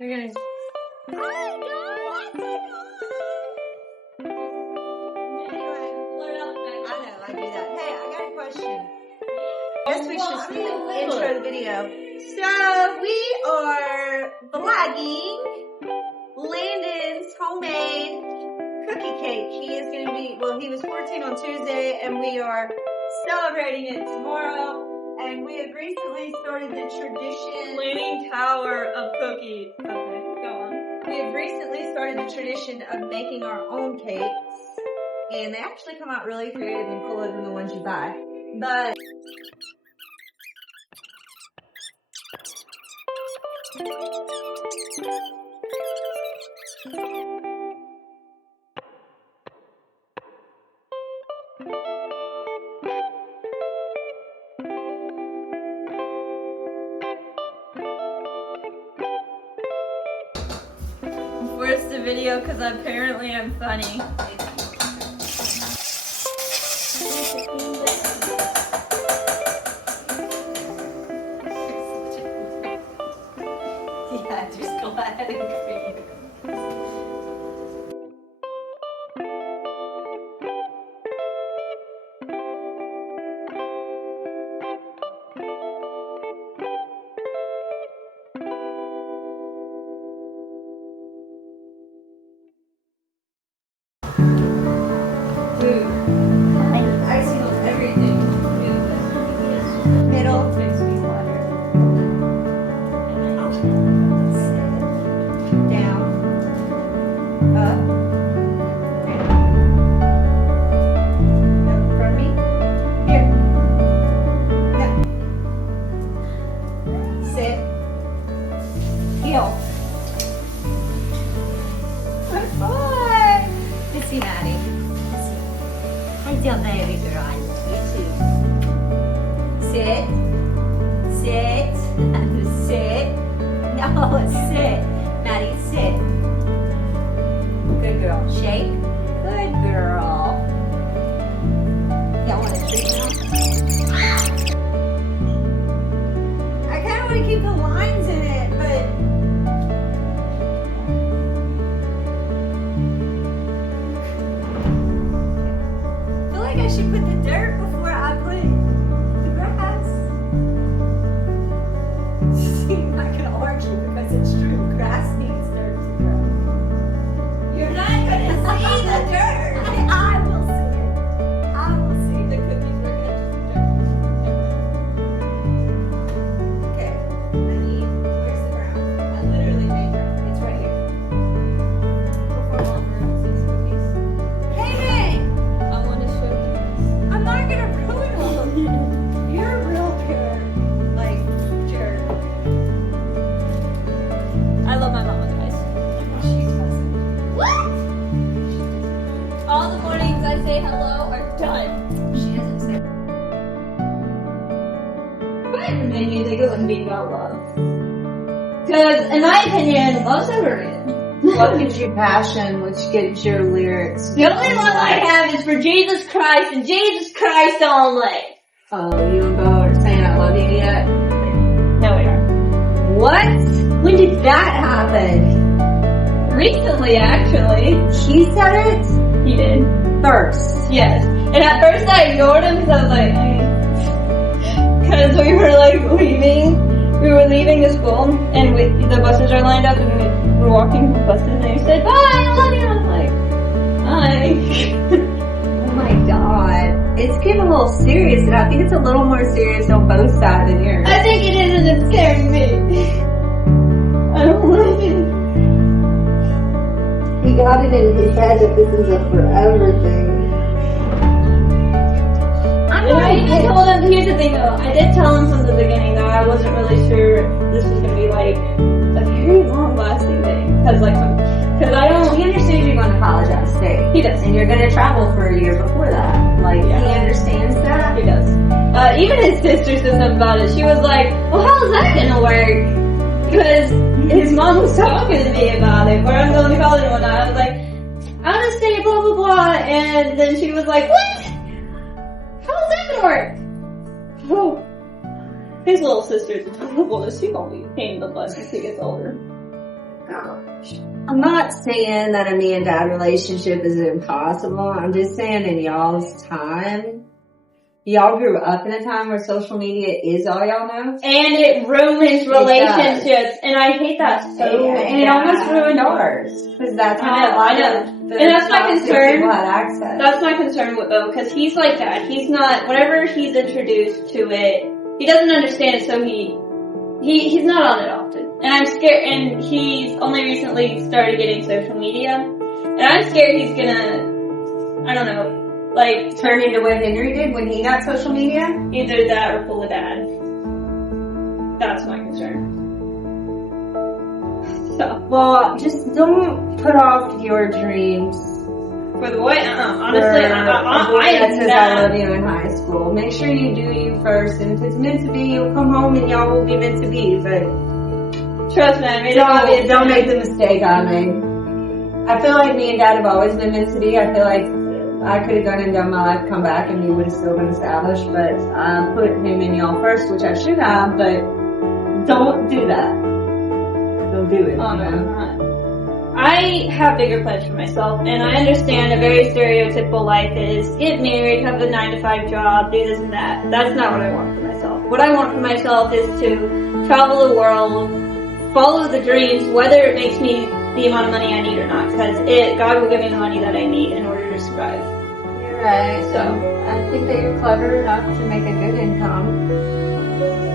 We're gonna. I do that. Hey, I got a question. Guess we should intro the video. So we are vlogging Landon's homemade cookie cake. He is going to be, he was 14 on Tuesday, and we are celebrating it tomorrow. And we have recently started the tradition. Leaning tower of cookies. Okay, go on. We have recently started the tradition of making our own cakes. And they actually come out really creative and cooler than the ones you buy. But Where's the video? Because apparently I'm funny. yeah, just go ahead and create it. Icing on everything. Middle takes me water. Down. Up. In front of me. Here. Yep. Sit. Heel. Good boy. Missy Maddie. Hi, dear baby girl. I love you too. Sit. Sit. Sit. No, sit. Maddie, sit. Good girl. Shake. Good girl. Y'all want a treat now? I kind of want to keep the lines in it, but I feel like I should put the dirt before I put the grass. See, I'm not gonna argue because it's true. Grass needs dirt to grow. You're not gonna see the dirt. I will see it. I will see The it. cookies were good. Okay. Where's the brown? I literally made brown. It's right here. Before mom ruins these cookies. Hey, hey! I want to show them I'm not gonna ruin them. You're a real jerk. Like, jerk. this. I love my mama, guys. She doesn't. What? All the mornings I say hello are done. She doesn't say. My opinion, they go and be about love. Because, in my opinion, love's overrated. What gives you passion? Which gives your lyrics? The only love I have is for Jesus Christ and Jesus Christ only. Oh, you and Bo are saying I love you yet? No, we are. What? When did that happen? Recently, actually. He said it He did. first. Yes. And at first I ignored him because I was like, because we were like leaving. We were leaving the school and the buses are lined up and we were walking the buses and he said, bye, I love you. I was like, bye. Oh my god. It's getting a little serious, and I think it's a little more serious on both sides than yours. I think it is and it's scaring me. I don't like it. He got it in his head that this is a forever thing. And I even told him, here's the thing though, I did tell him from the beginning that I wasn't really sure this was going to be like a very long lasting thing. Cause I don't, He understands you're going to college out of state. he does. And you're going to travel for a year before that. Like, Yeah. he understands that. He does. Even his sister said something about it. She was like, well, how's that going to work? Because his mom was talking to me about it, where I'm going to college and whatnot. I was like, I'm going to stay, blah, blah, blah. And then she was like, what? How's that going to work? Oh. His little sister's a total bullshit. She won't be paying the bus as he gets older. I'm not saying that a me and dad relationship is impossible. I'm just saying in y'all's time, y'all grew up in a time where social media is all y'all know. And it ruins relationships. And I hate that so much. And it almost ruined ours. Because that's how I know. And that's my concern. That's my concern with Bo, because he's like that. He's not, whenever he's introduced to it, he doesn't understand it, so he's not on it often. And I'm scared, and he's only recently started getting social media. And I'm scared he's gonna, I don't know, like, turn into what Henry did when he got social media? Either that or pull a dad. That's my concern. So. Well, just don't put off your dreams. For the boy? Honestly, I love you in high school. Make sure you do you first, and if it's meant to be, you'll come home and y'all will be meant to be, but trust me, I made don't make the mistake I made. I feel like me and Dad have always been meant to be. I feel like I could have gone and done my life, come back, and we would have still been established, but I put him and y'all first, which I should have, but don't do that. Don't do it. Oh, no, I'm not. I have bigger plans for myself, and I understand a very stereotypical life is get married, have a 9-to-5 job, do this and that. That's not what I want for myself. What I want for myself is to travel the world, follow the dreams, whether it makes me the amount of money I need or not, because God will give me the money that I need in order to survive. You're right. So I think that you're clever enough to make a good income,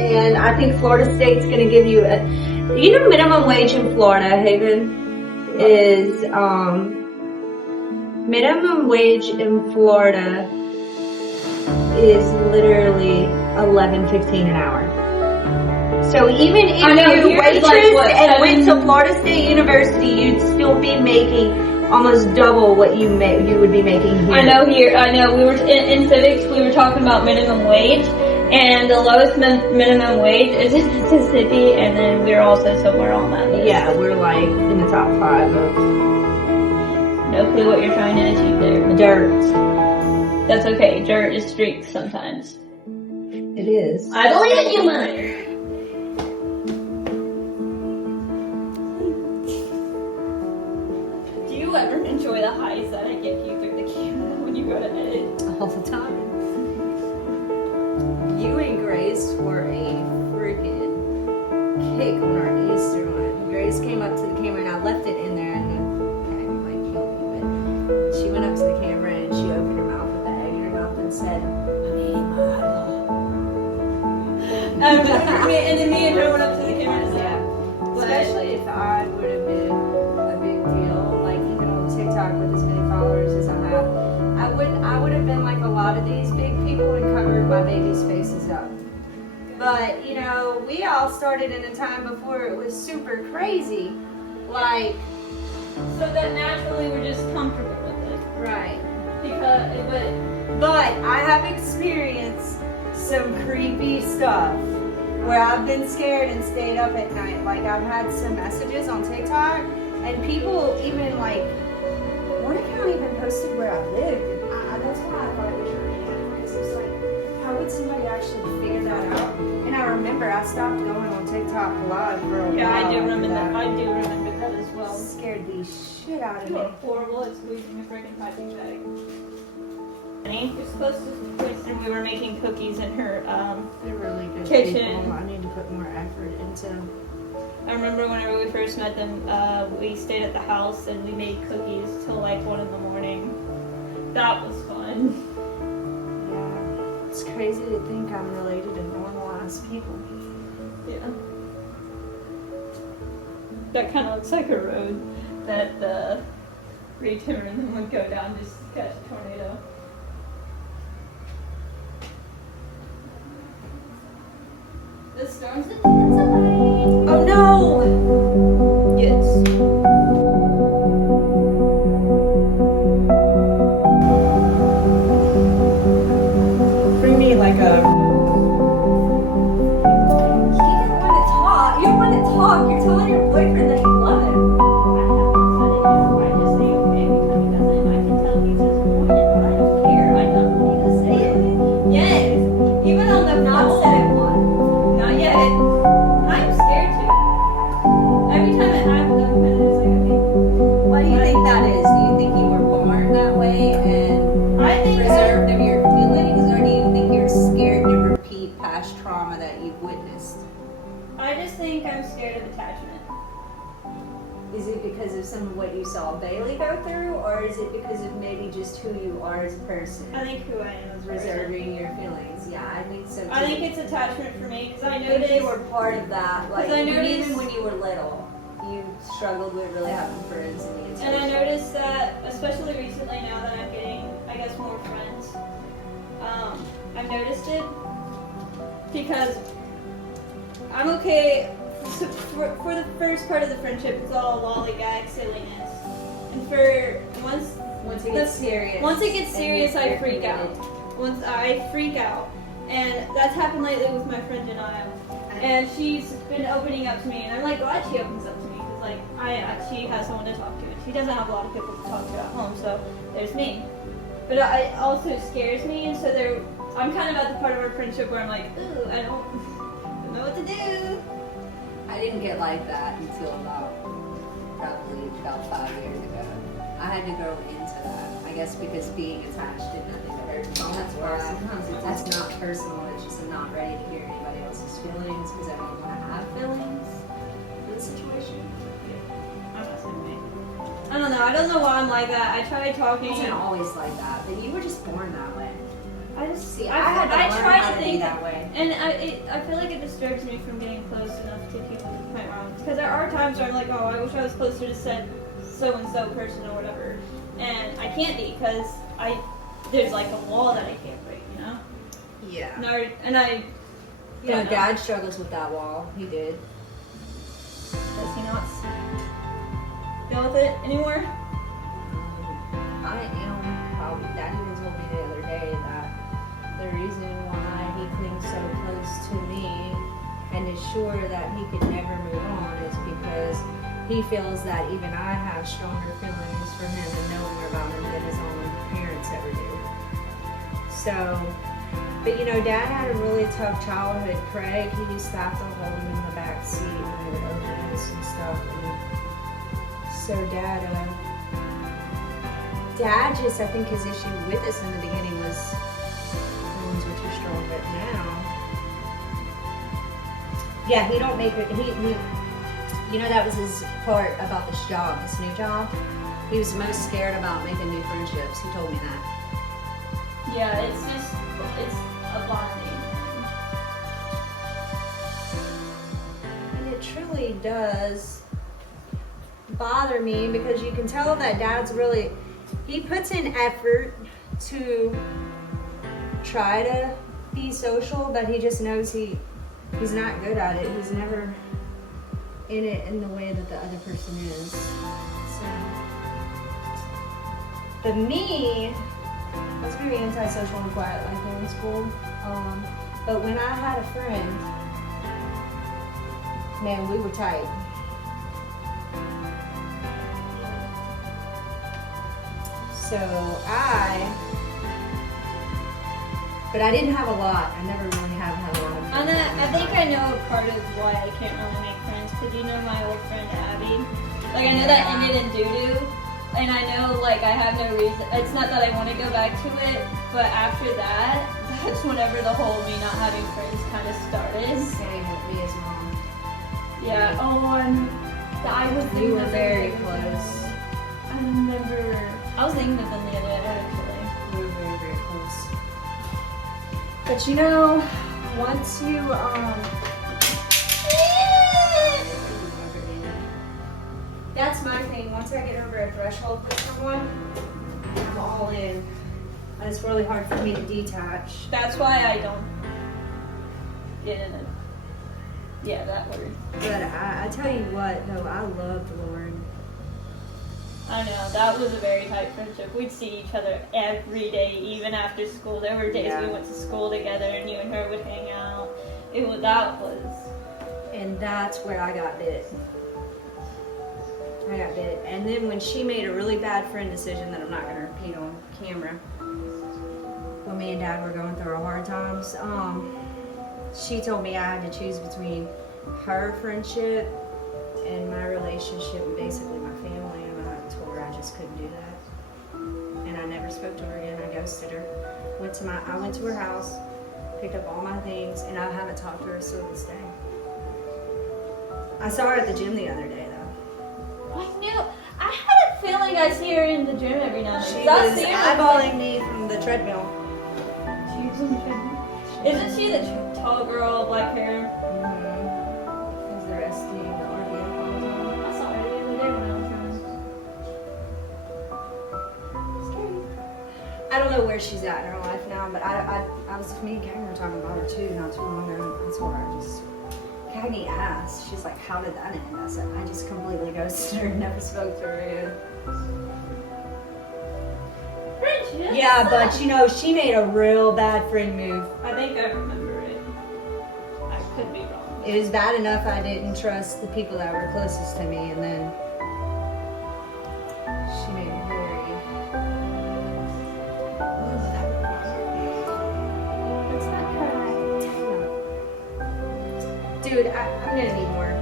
and I think Florida State's going to give you minimum wage in Florida, Haven, is minimum wage in Florida is literally $11.15 an hour. So even if you waitress and went to Florida State University, you'd still be making almost double what you would be making here. I know. We were in civics. We were talking about minimum wage. And the lowest minimum wage is in Mississippi, and then we're also somewhere on that list. Yeah, we're like in the top 5 of... No clue what you're trying to achieve there. Dirt. That's okay. Dirt is streaks sometimes. It is. I believe in you, Mother. Do you ever enjoy the highs that I give you through the camera when you go to edit? All the time. You and Grace were a freaking kick on our Easter one. Grace came up to the camera and I left it in there and then, but she went up to the camera and she opened her mouth with the egg in her mouth and said, I'm eating my eyeball. And then me and her went up to the camera and said, yeah. Especially if I would have been a big deal, like even on TikTok with as many followers as I have. I would have been like a lot of these big people and covered my baby's faces up. But, we all started in a time before it was super crazy. Like... So that naturally we're just comfortable with it. Right. But I have experienced some creepy stuff where I've been scared and stayed up at night. Like, I've had some messages on TikTok and people even like... One account even posted where I lived. That's why I thought it was your aunt, because it's like, how would somebody actually figure that out? And I remember I stopped going on TikTok live for a while. Yeah, I do remember that as well. Scared the shit out of me. You are horrible at squeezing a freaking piping bag. You're supposed to squeeze, and we were making cookies in her They're really good kitchen. People. I need to put more effort into. I remember whenever we first met them, we stayed at the house and we made cookies till like 1 a.m. That was fun. Yeah, it's crazy to think I'm related to normalized people. Yeah. That kind of looks like a road that the return would go down just to catch a tornado. The storm's in Oh no! Yes. Bring me like a... You don't want to talk. You're telling your boyfriend that you love him. I just say okay because he doesn't. I can tell he's disappointed, but I don't Is it because of some of what you saw Bailey go through, or is it because of maybe just who you are as a person? I think who I am as a person. Reserving your feelings. Yeah, I think so too. I think it's attachment for me because I I noticed think you were part of that. Like, I noticed, even when you were little, you struggled with really having friends and being social. and I noticed that, especially recently now that I'm getting, I guess, more friends, I've noticed it because I'm okay. So for the first part of the friendship, it's all lollygag silliness, and for once it gets serious, I freak out. Once I freak out, and that's happened lately with my friend Denial, and she's been opening up to me, and I'm like glad she opens up to me because like she has someone to talk to. She doesn't have a lot of people to talk to at home, so there's me. But it also scares me, and so I'm kind of at the part of our friendship where I'm like, ooh, I don't know what to do. I didn't get like that until probably about 5 years ago. I had to grow into that. I guess because being attached did nothing to hurt me. That's not personal. It's just I'm not ready to hear anybody else's feelings because I don't want to have feelings in the situation. I'm not saying me. I don't know. I don't know why I'm like that. I tried talking. I wasn't always like that, but you were just born that way. I just See, I had to learn try how to to think be that way. And I feel like it distracts me from getting close enough to people to the point where because there are times where I'm like, oh, I wish I was closer to said so and so person or whatever, and I can't be because there's like a wall that I can't break, you know? Yeah. Yeah, Dad struggles with that wall. He did. Does he not deal with it anymore? I am probably. Dad even told me the other day that the reason why he clings so close to me and is sure that he could never move on is because he feels that even I have stronger feelings for him and know more about him than his own parents ever do. So, but you know, Dad had a really tough childhood. Craig, he used to have to hold him in the back seat when they would overdose and stuff. And so Dad just, I think his issue with us in the beginning was feelings were too strong, but now, yeah, he don't make it, he, you know, that was his part about this job, this new job. He was most scared about making new friendships. He told me that. Yeah, it's a bonding. And it truly does bother me because you can tell that Dad's really, he puts in effort to try to be social, but he just knows he's not good at it. He's never in it in the way that the other person is. So, but me, I was very antisocial and quiet like that in school. But when I had a friend, man, we were tight. So but I didn't have a lot. I never really have had a lot of friends. I think I know part of why I can't really make friends, because you know my old friend Abby? Like, I know that ended in doo-doo, and I know, like, I have no reason. It's not that I want to go back to it, but after that, that's whenever the whole me not having friends kind of started. Same with me as mom. Yeah, I was thinking We were of very them. close. I remember, I was thinking of them the other day, actually. We were very, very close. But you know, once you, that's my thing. Once I get over a threshold with someone, I'm all in. And it's really hard for me to detach. That's why I don't get in it. Yeah, that word. But I tell you what, though, I loved Lauren. I know, that was a very tight friendship. We'd see each other every day, even after school. There were days we went to school together and you and her would hang out. And that's where I got bit. And then when she made a really bad friend decision that I'm not going to repeat on camera, when me and Dad were going through our hard times, she told me I had to choose between her friendship and my relationship and basically my family, and I told her I just couldn't do that. And I never spoke to her again. I ghosted her. I went to her house, picked up all my things, and I haven't talked to her till this day. I saw her at the gym the other day, though. What? you guys see her in the gym every now and then. She That's was the eyeballing me from the treadmill. Isn't she the tall girl, black hair? Is the resting the RV all the time? I saw her the other day when I was running. I don't know where she's at in her life now, but I was, me and Cagney were talking about her too not too long ago. And that's where Cagney asked, she's like, how did that end? I said, I just completely ghosted her, never spoke to her again. Friendship? Yeah, but you know, she made a real bad friend move. I think I remember it. I could be wrong. It was bad enough I didn't trust the people that were closest to me, and then she made a very... Let's not cry. Dude, I'm gonna need more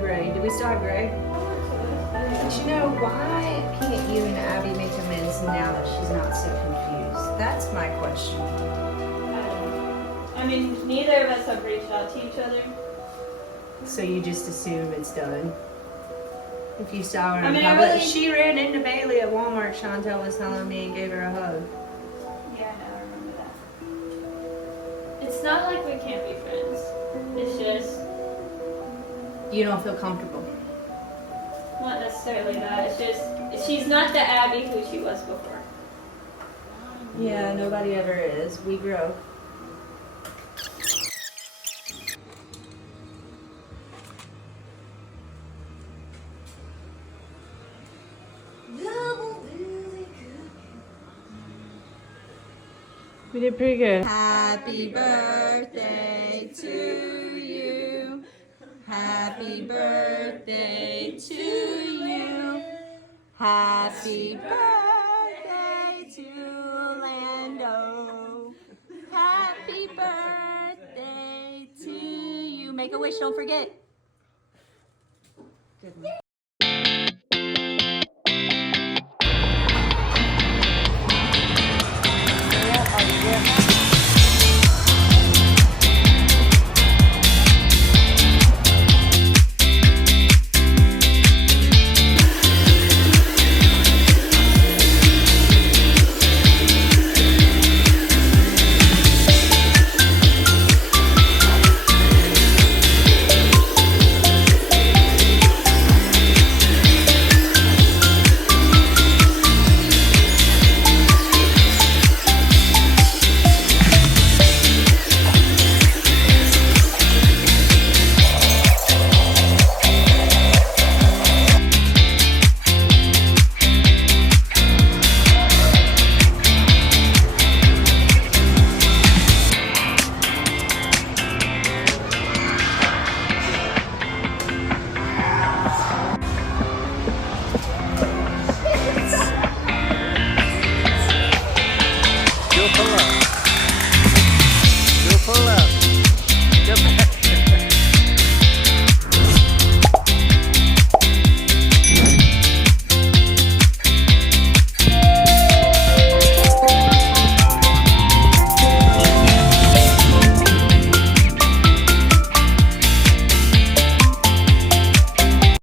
gray. Do we still have gray? But you know, why can't you and Abby make amends now that she's not so confused? That's my question. I mean, neither of us have reached out to each other. So you just assume it's done? If you saw her I in mean, I public. really- She ran into Bailey at Walmart, Chantel was telling me, and gave her a hug. Yeah, I know, I remember that. It's not like we can't be friends. It's just You don't feel comfortable. not necessarily that. It's just she's not the Abby who she was before. Yeah, nobody ever is. We grow. We did pretty good. Happy birthday to you. Happy birthday to you. Happy birthday to Lando. Happy birthday to you. Make a wish, don't forget. Good one.